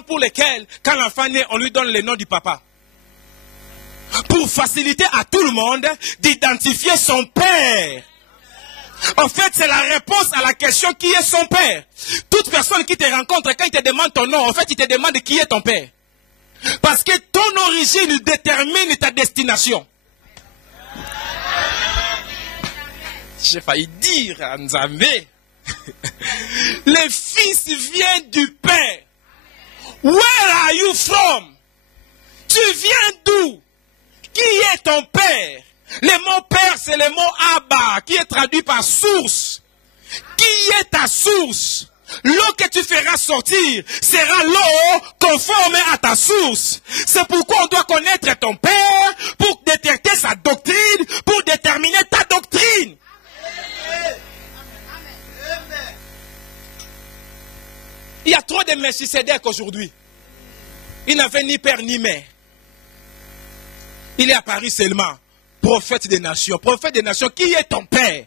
raisons pour lesquelles, quand l'enfant naît, on lui donne le nom du papa. Pour faciliter à tout le monde d'identifier son père. En fait, c'est la réponse à la question qui est son père. Toute personne qui te rencontre, quand il te demande ton nom, en fait, il te demande qui est ton père. Parce que ton origine détermine ta destination. J'ai failli dire à Nzambé, le fils vient du père. Where are you from? Tu viens d'où? Qui est ton père? Le mot père, c'est le mot Abba, qui est traduit par source. Qui est ta source? L'eau que tu feras sortir sera l'eau conforme à ta source. C'est pourquoi on doit connaître ton père pour détecter sa doctrine, pour déterminer ta doctrine. Il y a trop de Melchisédek aujourd'hui. Il n'avait ni père ni mère. Il est apparu seulement. Prophète des nations. Prophète des nations, qui est ton père?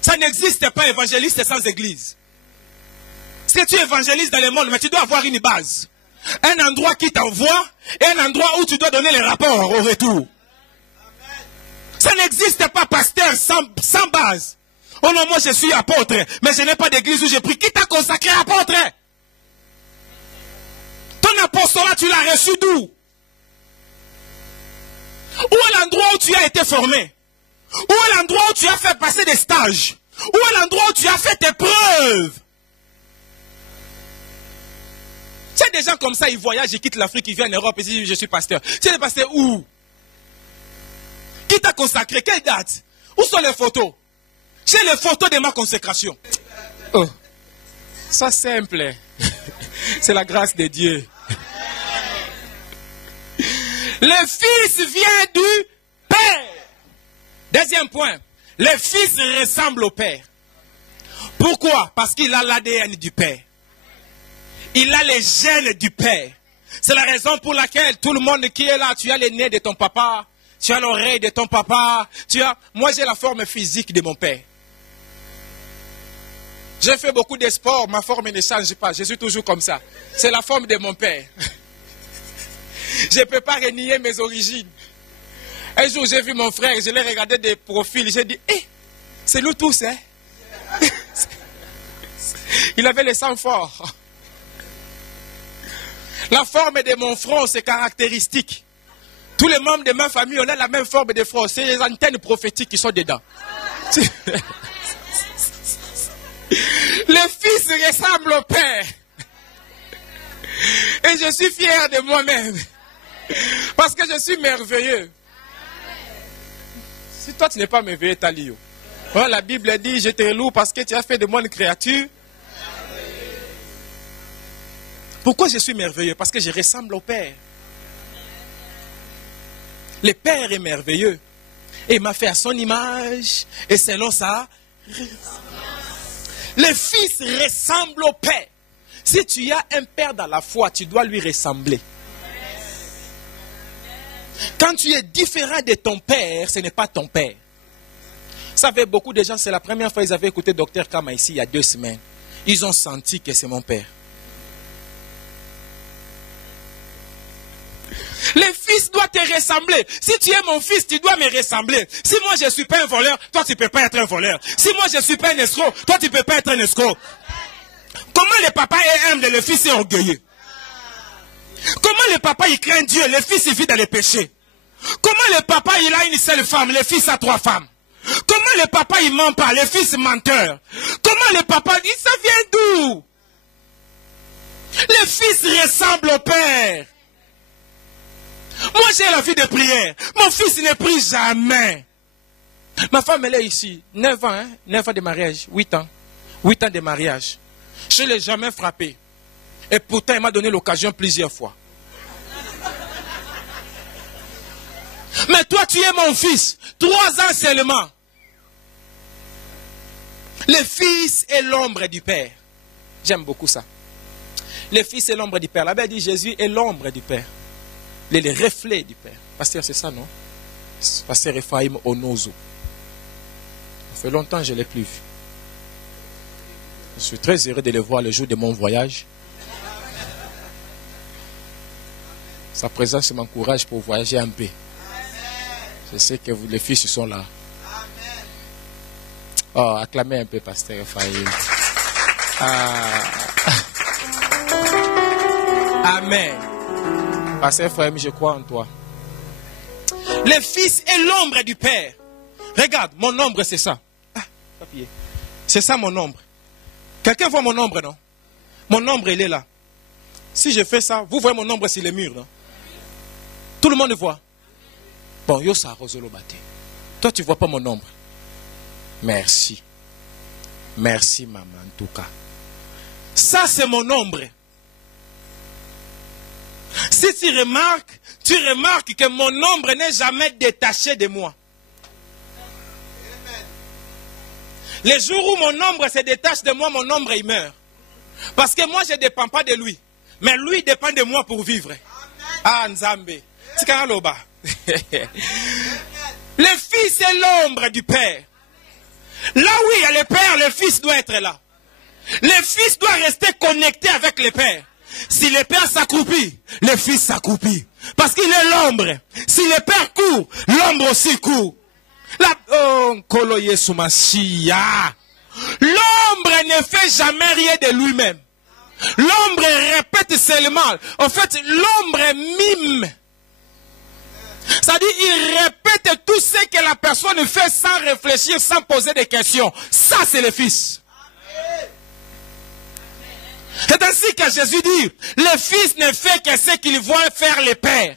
Ça n'existe pas, évangéliste sans église. Si tu évangélises dans le monde, mais tu dois avoir une base. Un endroit qui t'envoie et un endroit où tu dois donner les rapports au retour. Ça n'existe pas, pasteur, sans base. Oh non, moi je suis apôtre, mais je n'ai pas d'église où j'ai pris. Qui t'a consacré apôtre? Ton apostolat, tu l'as reçu d'où? Où est l'endroit où tu as été formé? Où est l'endroit où tu as fait passer des stages? Où est l'endroit où tu as fait tes preuves? Tu sais, des gens comme ça, ils voyagent, ils quittent l'Afrique, ils viennent en Europe, ils disent, je suis pasteur. Tu es pasteur où? Qui t'a consacré? Quelle date? Où sont les photos? J'ai les photos de ma consécration. Oh, ça simple. C'est la grâce de Dieu. Le fils vient du père. Deuxième point. Le fils ressemble au père. Pourquoi? Parce qu'il a l'ADN du père. Il a les gènes du père. C'est la raison pour laquelle tout le monde qui est là, tu as le nez de ton papa, tu as l'oreille de ton papa, moi j'ai la forme physique de mon père. J'ai fait beaucoup de sport, ma forme ne change pas, je suis toujours comme ça. C'est la forme de mon père. Je ne peux pas renier mes origines. Un jour, j'ai vu mon frère, je l'ai regardé des profils, j'ai dit, c'est nous tous, hein? Il avait le sang fort. La forme de mon front, c'est caractéristique. Tous les membres de ma famille, on a la même forme de front. C'est les antennes prophétiques qui sont dedans. Le fils ressemble au père. Et je suis fier de moi-même. Parce que je suis merveilleux. Si toi tu n'es pas merveilleux, Talio. Oh, la Bible dit, je te loue parce que tu as fait de moi une créature. Pourquoi je suis merveilleux? Parce que je ressemble au Père. Le Père est merveilleux. Et il m'a fait à son image. Et selon ça, le Fils ressemble au Père. Si tu as un Père dans la foi, tu dois lui ressembler. Quand tu es différent de ton Père, ce n'est pas ton Père. Vous savez, beaucoup de gens, c'est la première fois qu'ils avaient écouté Dr Kama ici il y a 2 semaines. Ils ont senti que c'est mon Père. Le fils doit te ressembler. Si tu es mon fils, tu dois me ressembler. Si moi je ne suis pas un voleur, toi tu ne peux pas être un voleur. Si moi je ne suis pas un escroc, toi tu ne peux pas être un escroc. Comment le papa est humble et le fils est orgueilleux? Comment le papa il craint Dieu, le fils il vit dans les péchés? Comment le papa il a une seule femme, le fils a 3 femmes? Comment le papa il ment pas, le fils menteur? Comment le papa dit, ça vient d'où? Le fils ressemble au père. Moi j'ai la vie de prière. Mon fils ne prie jamais. Ma femme elle est ici. 9 ans, hein? 9 ans de mariage. 8 ans. 8 ans de mariage. Je ne l'ai jamais frappé. Et pourtant il m'a donné l'occasion plusieurs fois. Mais toi tu es mon fils. 3 ans seulement. Le fils est l'ombre du père. J'aime beaucoup ça. Le fils est l'ombre du père. La Bible dit Jésus est l'ombre du père. Le reflet du Père. Pasteur, c'est ça, non? Pasteur Ephraim Onozo. Ça fait longtemps que je ne l'ai plus vu. Je suis très heureux de le voir le jour de mon voyage. Sa présence m'encourage pour voyager un peu. Je sais que les fils sont là. Oh, acclamez un peu, pasteur Raphaël. Amen. Pasteur Raphaël, je crois en toi. Le fils est l'ombre du père. Regarde, mon ombre, c'est ça. C'est ça mon ombre. Quelqu'un voit mon ombre, non? Mon ombre, il est là. Si je fais ça, vous voyez mon ombre sur les murs, non? Tout le monde le voit. Bon, yo ça arrose le bâté. Toi, tu ne vois pas mon ombre. Merci. Merci, maman, en tout cas. Ça, c'est mon ombre. Si tu remarques que mon ombre n'est jamais détaché de moi. Les jours où mon ombre se détache de moi, mon ombre, il meurt. Parce que moi, je ne dépends pas de lui. Mais lui, il dépend de moi pour vivre. Ah, Nzambe. Le fils est l'ombre du père. Là où il y a le père, le fils doit être là. Le fils doit rester connecté avec le père. Si le père s'accroupit, le fils s'accroupit. Parce qu'il est l'ombre. Si le père court, l'ombre aussi court. L'ombre ne fait jamais rien de lui-même. L'ombre répète seulement. En fait, l'ombre mime. C'est-à-dire, il répète tout ce que la personne fait sans réfléchir, sans poser de questions. Ça, c'est le fils. C'est ainsi que Jésus dit, le fils ne fait que ce qu'il voit faire le père.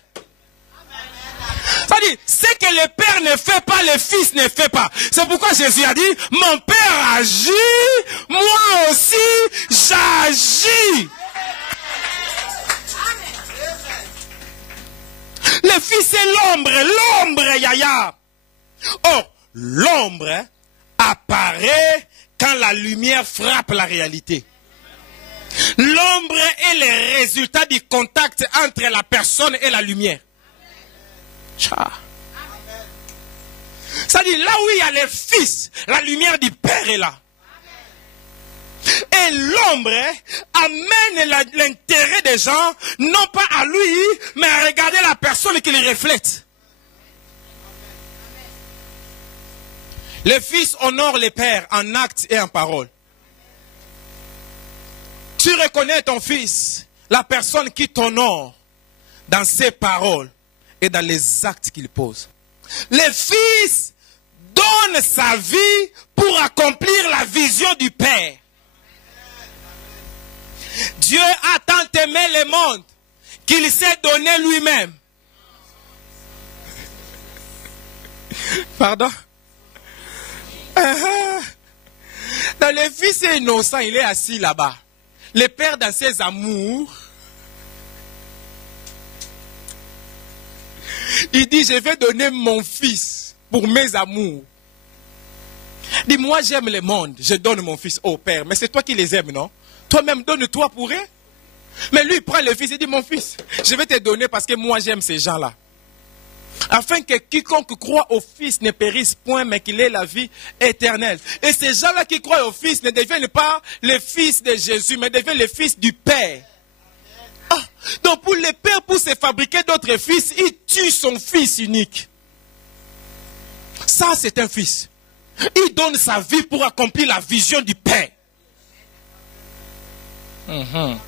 C'est-à-dire, ce que le père ne fait pas, le fils ne fait pas. C'est pourquoi Jésus a dit, mon père agit, moi aussi j'agis. Le fils est l'ombre, Yaya. Or, l'ombre apparaît quand la lumière frappe la réalité. L'ombre est le résultat du contact entre la personne et la lumière. C'est-à-dire, là où il y a le fils, la lumière du père est là. Et l'ombre amène l'intérêt des gens, non pas à lui, mais à regarder la personne qui le reflète. Le fils honore le père en actes et en parole. Tu reconnais ton fils, la personne qui t'honore dans ses paroles et dans les actes qu'il pose. Le fils donne sa vie pour accomplir la vision du père. Dieu a tant aimé le monde qu'il s'est donné lui-même. Pardon? Dans le fils est innocent, il est assis là-bas. Le père dans ses amours, il dit, je vais donner mon fils pour mes amours. Il dit, moi j'aime le monde, je donne mon fils au père. Mais c'est toi qui les aimes, non? Toi-même, donne-toi pour eux. Mais lui, il prend le fils et dit, mon fils, je vais te donner parce que moi j'aime ces gens-là. Afin que quiconque croit au Fils ne périsse point, mais qu'il ait la vie éternelle. Et ces gens-là qui croient au Fils ne deviennent pas les fils de Jésus, mais deviennent les fils du Père. Ah, donc pour le Père, pour se fabriquer d'autres fils, il tue son fils unique. Ça, c'est un fils. Il donne sa vie pour accomplir la vision du Père. Amen.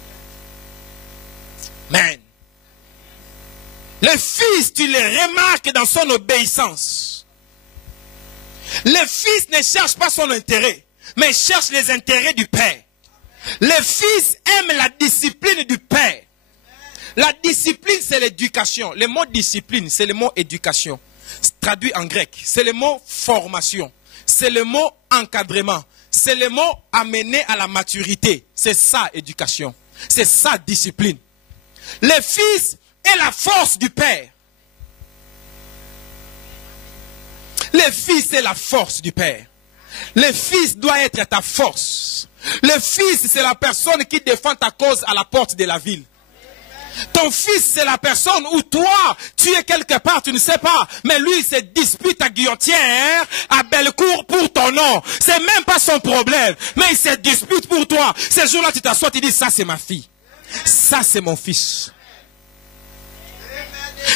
Le fils, tu le remarques dans son obéissance. Le fils ne cherche pas son intérêt, mais cherche les intérêts du père. Le fils aime la discipline du père. La discipline, c'est l'éducation. Le mot discipline, c'est le mot éducation. Traduit en grec, c'est le mot formation. C'est le mot encadrement. C'est le mot amener à la maturité. C'est ça, éducation. C'est ça, discipline. Le fils est la force du père. Le fils est la force du père. Le fils doit être ta force. Le fils, c'est la personne qui défend ta cause à la porte de la ville. Ton fils, c'est la personne où toi, tu es quelque part, tu ne sais pas. Mais lui, il se dispute à Guillotière, à Bellecour pour ton nom. C'est même pas son problème. Mais il se dispute pour toi. Ce jour-là, tu t'assois, tu dis, ça c'est ma fille. Ça c'est mon fils.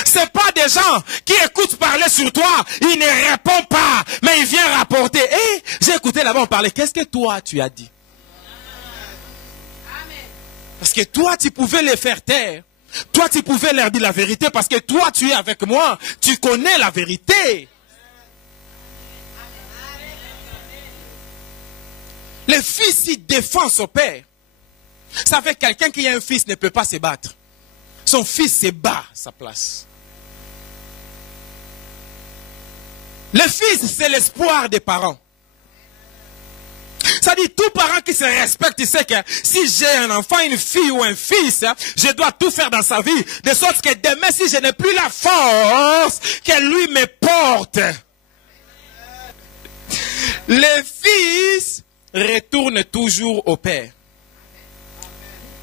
C'est pas des gens qui écoutent parler sur toi, ils ne répondent pas, mais ils viennent rapporter. Eh, j'ai écouté là-bas, on parlait, qu'est-ce que toi tu as dit? Parce que toi, tu pouvais les faire taire. Toi, tu pouvais leur dire la vérité parce que toi, tu es avec moi. Tu connais la vérité. Le fils, il défend son père. Ça fait quelqu'un qui a un fils ne peut pas se battre. Son fils se bat à sa place. Le fils, c'est l'espoir des parents. Ça dit, tout parent qui se respecte, il sait que si j'ai un enfant, une fille ou un fils, je dois tout faire dans sa vie. De sorte que demain, si je n'ai plus la force, qu'elle lui me porte. Le fils retourne toujours au père.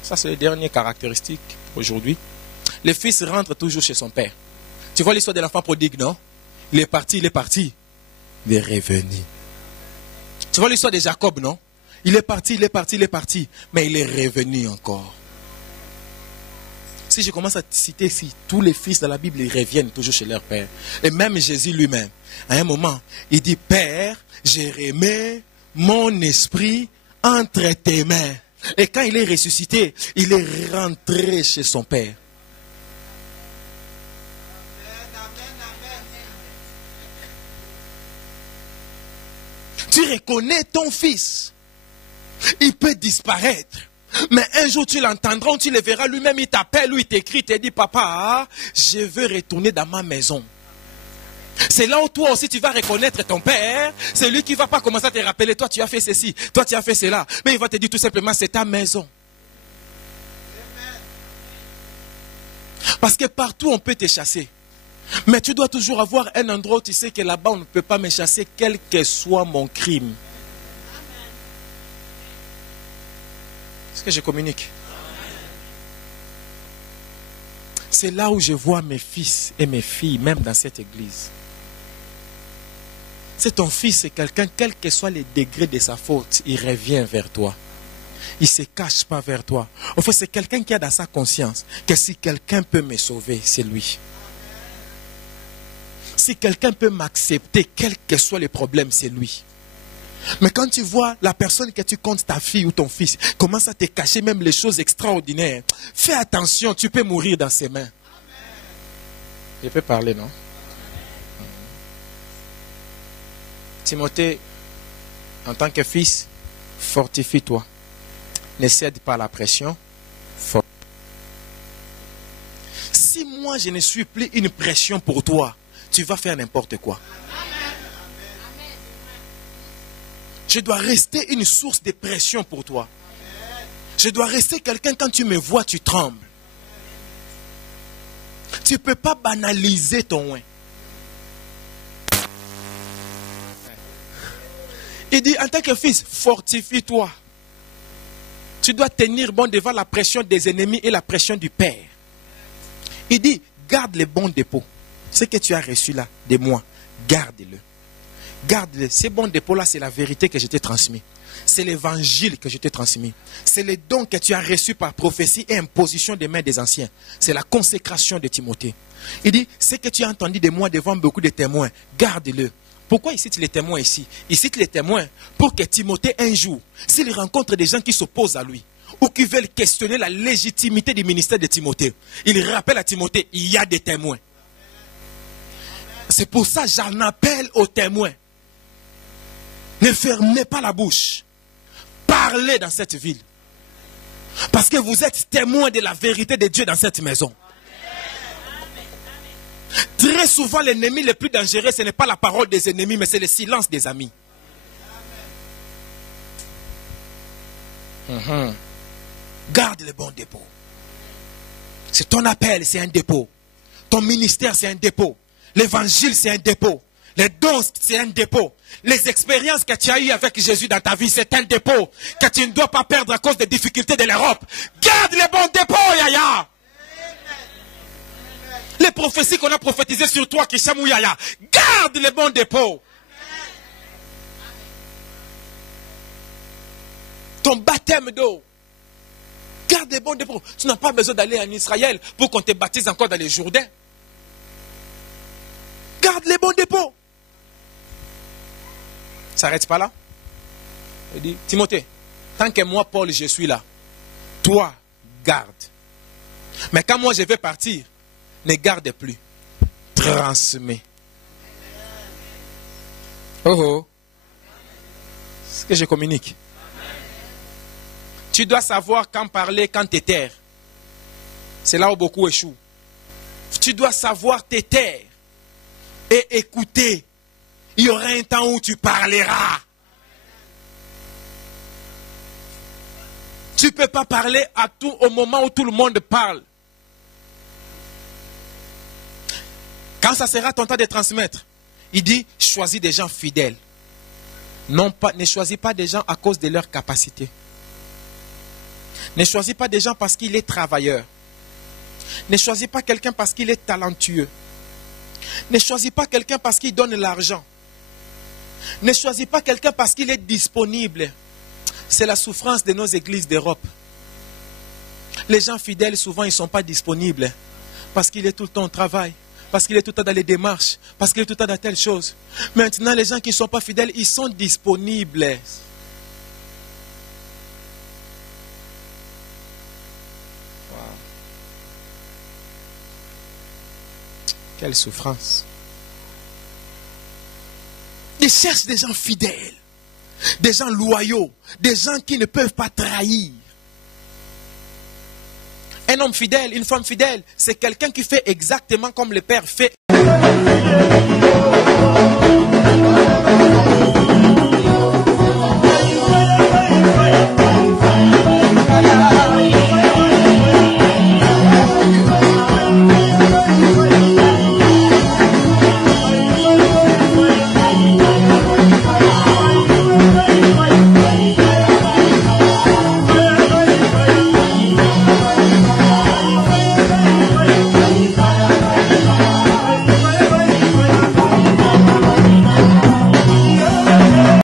Ça, c'est la dernière caractéristique aujourd'hui. Le fils rentre toujours chez son père. Tu vois l'histoire de l'enfant prodigue, non? Il est parti, il est parti. Il est revenu. Tu vois l'histoire de Jacob, non? Il est parti, il est parti, il est parti. Mais il est revenu encore. Si je commence à citer ici, tous les fils de la Bible, ils reviennent toujours chez leur père. Et même Jésus lui-même, à un moment, il dit, Père, j'ai remis mon esprit entre tes mains. Et quand il est ressuscité, il est rentré chez son père. Tu reconnais ton fils. Il peut disparaître. Mais un jour tu l'entendras, tu le verras lui-même, il t'appelle ou il t'écrit, il te dit, papa, je veux retourner dans ma maison. C'est là où toi aussi tu vas reconnaître ton père. C'est lui qui ne va pas commencer à te rappeler, toi tu as fait ceci, toi tu as fait cela. Mais il va te dire tout simplement, c'est ta maison. Parce que partout on peut te chasser. Mais tu dois toujours avoir un endroit où tu sais que là-bas on ne peut pas me chasser, quel que soit mon crime. Est-ce que je communique? C'est là où je vois mes fils et mes filles, même dans cette église. C'est ton fils, c'est quelqu'un, quel que soit les degrés de sa faute, il revient vers toi. Il ne se cache pas vers toi. En fait, c'est quelqu'un qui a dans sa conscience que si quelqu'un peut me sauver, c'est lui. Si quelqu'un peut m'accepter, quel que soit le problème, c'est lui. Mais quand tu vois la personne que tu comptes, ta fille ou ton fils, commence à te cacher même les choses extraordinaires, fais attention, tu peux mourir dans ses mains. Je peux parler, non? Timothée, en tant que fils, fortifie-toi. Ne cède pas à la pression. Si moi je ne suis plus une pression pour toi, tu vas faire n'importe quoi. Je dois rester une source de pression pour toi. Je dois rester quelqu'un, quand tu me vois, tu trembles. Tu ne peux pas banaliser ton oin. Il dit, en tant que fils, fortifie-toi. Tu dois tenir bon devant la pression des ennemis et la pression du Père. Il dit, garde les bons dépôts. Ce que tu as reçu là, de moi, garde-le. Garde-le. Ces bons dépôts-là, c'est la vérité que je t'ai transmise. C'est l'évangile que je t'ai transmis. C'est les dons que tu as reçus par prophétie et imposition des mains des anciens. C'est la consécration de Timothée. Il dit, ce que tu as entendu de moi devant beaucoup de témoins, garde-le. Pourquoi il cite les témoins ici? Il cite les témoins pour que Timothée, un jour, s'il rencontre des gens qui s'opposent à lui, ou qui veulent questionner la légitimité du ministère de Timothée, il rappelle à Timothée, il y a des témoins. C'est pour ça que j'en appelle aux témoins. Ne fermez pas la bouche. Parlez dans cette ville. Parce que vous êtes témoins de la vérité de Dieu dans cette maison. Très souvent, l'ennemi le plus dangereux, ce n'est pas la parole des ennemis, mais c'est le silence des amis. Garde le bon dépôt. C'est ton appel, c'est un dépôt. Ton ministère, c'est un dépôt. L'évangile, c'est un dépôt. Les dons, c'est un dépôt. Les expériences que tu as eues avec Jésus dans ta vie, c'est un dépôt que tu ne dois pas perdre à cause des difficultés de l'Europe. Garde les bons dépôts, Yaya. Les prophéties qu'on a prophétisées sur toi, Kishamou Yaya, garde les bons dépôts. Ton baptême d'eau, garde les bons dépôts. Tu n'as pas besoin d'aller en Israël pour qu'on te baptise encore dans les Jourdains. Garde les bons dépôts. Ça s'arrête pas là. Il dit, Timothée, tant que moi, Paul, je suis là, toi, garde. Mais quand moi je vais partir, ne garde plus. Transmets. Oh oh. C'est ce que je communique. Tu dois savoir quand parler, quand te taire. C'est là où beaucoup échouent. Tu dois savoir te taire et écouter. Il y aura un temps où tu parleras. Tu ne peux pas parler à tout au moment où tout le monde parle. Quand ça sera ton temps de transmettre, il dit, choisis des gens fidèles. Non pas, ne choisis pas des gens à cause de leur capacité. Ne choisis pas des gens parce qu'il est travailleur. Ne choisis pas quelqu'un parce qu'il est talentueux. Ne choisis pas quelqu'un parce qu'il donne l'argent. Ne choisis pas quelqu'un parce qu'il est disponible. C'est la souffrance de nos églises d'Europe. Les gens fidèles, souvent, ils ne sont pas disponibles. Parce qu'il est tout le temps au travail. Parce qu'il est tout le temps dans les démarches. Parce qu'il est tout le temps dans telle chose. Maintenant, les gens qui ne sont pas fidèles, ils sont disponibles. Wow. Quelle souffrance. Ils cherchent des gens fidèles. Des gens loyaux. Des gens qui ne peuvent pas trahir. Un homme fidèle, une femme fidèle, c'est quelqu'un qui fait exactement comme le Père fait.